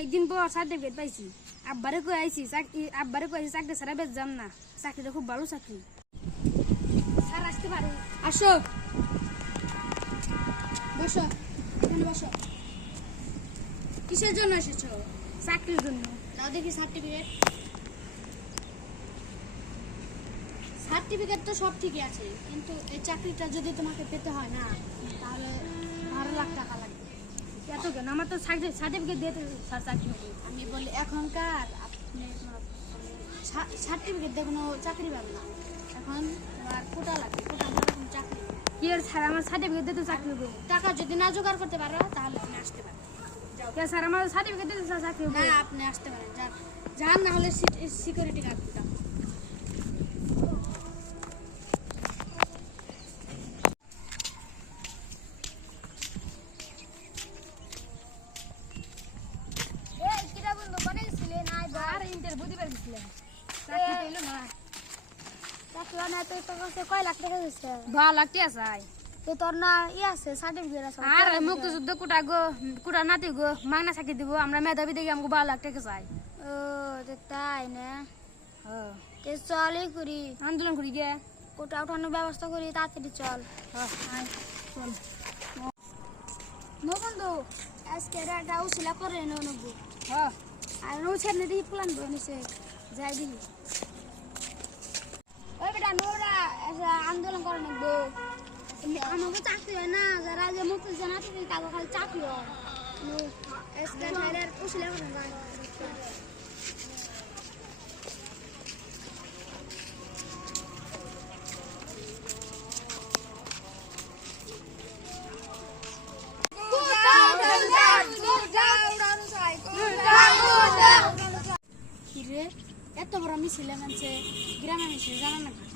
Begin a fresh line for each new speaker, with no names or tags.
অনেকদিন পর সার্টিফিকেট পাইছি। আব্বারে কই আইছি চাকরি আব্বারে কই আইছি, চাকরি ছাড়া বেশ যাম না। চাকরিটা খুব ভালো চাকরি। স্যার, আসতে পারে। আসো। বসো, এখানে বসো। কিসের জন্য এসেছ? চাকরির জন্য।
দাও দেখি সার্টিফিকেট সার্টিফিকেট তো সব ঠিকই আছে, কিন্তু এই চাকরিটা যদি তোমাকে পেতে হয় না, তাহলে বারো লাখ টাকা
এত কেন আমার তো সার্টিফিকেট দিয়ে চাকরি হবে
আমি বলি এখনকার আপনি সার্টিফিকেট দিয়ে কোনো চাকরি পাবেন না। এখন তোমার কোটা লাগবে কোটা মানে চাকরি।
কি আর স্যার আমার সার্টিফিকেট দিতে চাকরি হবে
টাকা যদি না জোগাড় করতে পারো তাহলে আপনি আসতে পারেন।
কে স্যার আমার সার্টিফিকেট দিতে চাকরি হবে
না আপনি আসতে পারেন যান। যান না হলে সিকিউরিটি গার্ড দিতাম
মুক্তিযুদ্ধ কুটা গো কুটা নাতি গো মাগনা চাকরি দিব আমরা মেধাবী দেখি আমাকে ভালো লাগতে চাই
ও তাই না? তে চলই করি।
আন্দোলন করি গে।
কোটা উঠানোর ব্যবস্থা করি তাড়াতাড়ি চল।
চল।
নো বন্ধু আজকে একটা উছিলা করে নবু আর রৌছের নেদি প্ল্যান বনিছে যাই দিই ওই বেটা নোরা আন্দোলন করে নেব আমাকে চাকরি হয় না যারা যে মুক্তি জানা তুমি তাকে খালি চাকরি হয়। নো এত বড় মিছিল মানছে গ্রামে মিছিল জানা নাকি?